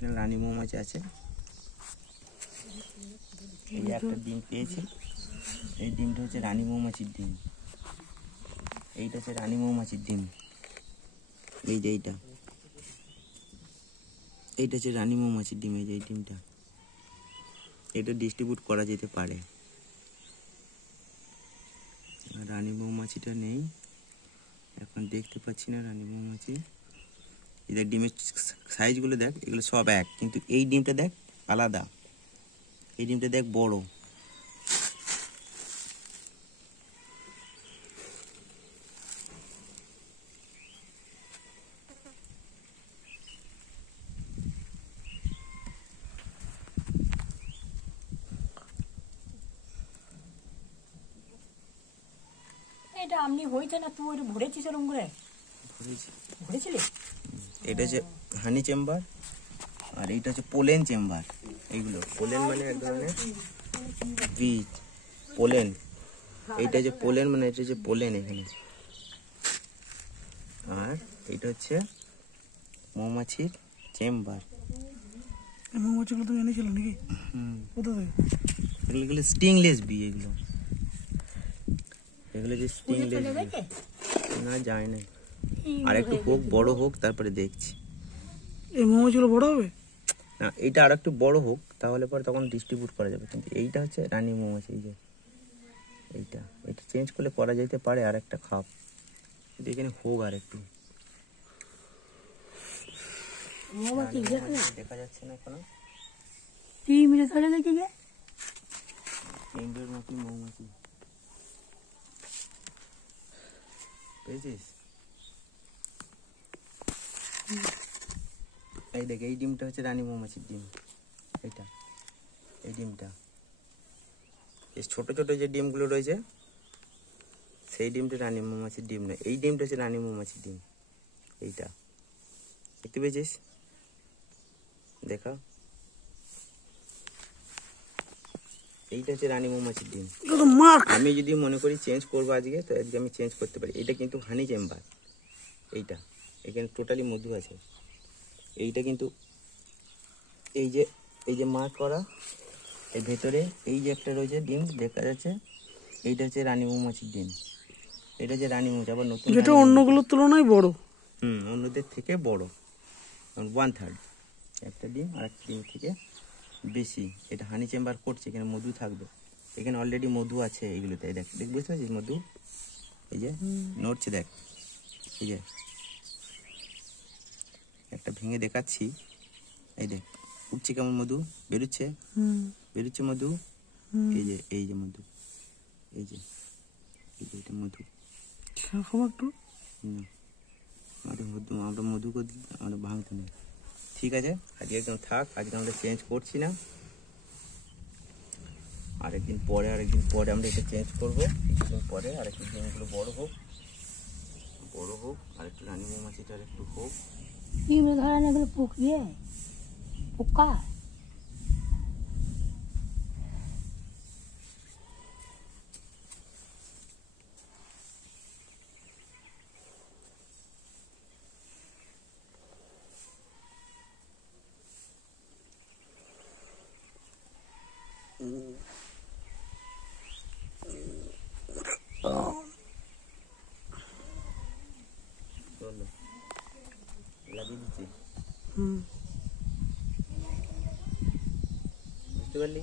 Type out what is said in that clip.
এখানে রানী মৌমাছি আছে। এই যে একটা ডিম পেয়েছি, এই ডিমটা হচ্ছে রানী মৌমাছির ডিম। এইটা হচ্ছে রানী মৌমাছির ডিম। এই যে এইটা হচ্ছে রানী মৌমাছির ডিম। এই যে এই ডিমটা, এটা ডিস্ট্রিবিউট করা যেতে পারে। রানী মৌমাছিটা নেই এখন, দেখতে পাচ্ছি না রানী মৌমাছি। এই দেখ ডিমের সাইজগুলো দেখ, এগুলো সব এক, কিন্তু এই ডিমটা দেখ আলাদা। এই ডিমটা দেখ বড়। এটা আমনি হইছে না, তুই ওটা ভরেছিস এরকম করে? ভরেছিলি? এটা হচ্ছে হানি চেম্বার, আর এইটা হচ্ছে পোলেন চেম্বার। এইগুলো পোলেন মানে এক ধরনের বীজ, পোলেন। এইটা হচ্ছে পোলেন মানে এটা হচ্ছে পোলেন এখানে। আর এইটা হচ্ছে মৌমাছির চেম্বার। মৌমাছিগুলো তুমি এনেছিল নাকি? কোথা থেকে? এগুলো স্টিংলেস বি। এগুলো যে স্টিংলেস বি। না যায় না, আর একটু হোক, বড় হোক, তারপরে দেখছি। এই মৌমাছিগুলো বড় হবে না, এইটা আর একটু বড় হোক, তাহলে পরে তখন ডিস্ট্রিবিউট করা যাবে। কিন্তু এইটা হচ্ছে রানী মৌমাছি। এই যে এইটা চেঞ্জ করলে করা যেতে পারে আর একটা খাপ। এখানে হোক আর একটু, দেখা যাচ্ছে না এখনো। চিংড়ি ধরে দেখি গে, চিংড়ির মতো মৌমাছি পেয়েছিস? এই দেখ, এই ডিমটা হচ্ছে রানী মৌমাছির ডিম। এইটা, এই ডিমটা, এই ছোট ছোট যে ডিমগুলো রয়েছে, সেই ডিমটা রানী মৌমাছির ডিম নয়। এই ডিমটা হচ্ছে রানী মৌমাছির ডিম। এইটা দেখতে পেয়েছিস? দেখা, এইটা হচ্ছে রানী মৌমাছির ডিম। আমি যদি মনে করি চেঞ্জ করবো আজকে, তো আজকে আমি চেঞ্জ করতে পারি। এটা কিন্তু হানি চেম্বার। এইটা এখানে টোটালি মধু আছে। এইটা কিন্তু এই যে মার্ক করা, এর ভেতরে এই যে একটা রয়েছে ডিম দেখা যাচ্ছে, এইটা হচ্ছে রানী মৌমাছির ডিম। এটা হচ্ছে রানী মৌমাছি, আবার নতুন, যেটা অন্যগুলোর তুলনায় বড়। অন্যদের থেকে বড়, 1/3 একটা ডিম আর একটা ডিম থেকে বেশি। এটা হানি চেম্বার করছে, এখানে মধু থাকবে। এখানে অলরেডি মধু আছে এগুলোতে। দেখ বুঝতে পারছিস মধু? এই যে নড়ছে দেখ, এই যে একটা ভেঙে দেখাচ্ছি। এই দেখ উঠছে কেমন মধু, বেরোচ্ছে মধু। এই যে মধু, এই যে এটা মধু। আমরা মধু করে আমরা ভাঙতে নেই। ঠিক আছে, আজকে একদম থাক, আজকে আমরা চেঞ্জ করছি না। আরেকদিন পরে আমরা এটা চেঞ্জ করবো। কিছুদিন পরে আরেকটু ডিমগুলো বড় হোক, আর একটু রানী মৌমাছিটা আর একটু হোক। চিংড়ি ধরে না, এগুলো পোকা। লাগিয়ে দিচ্ছি, বুঝতে পারলি?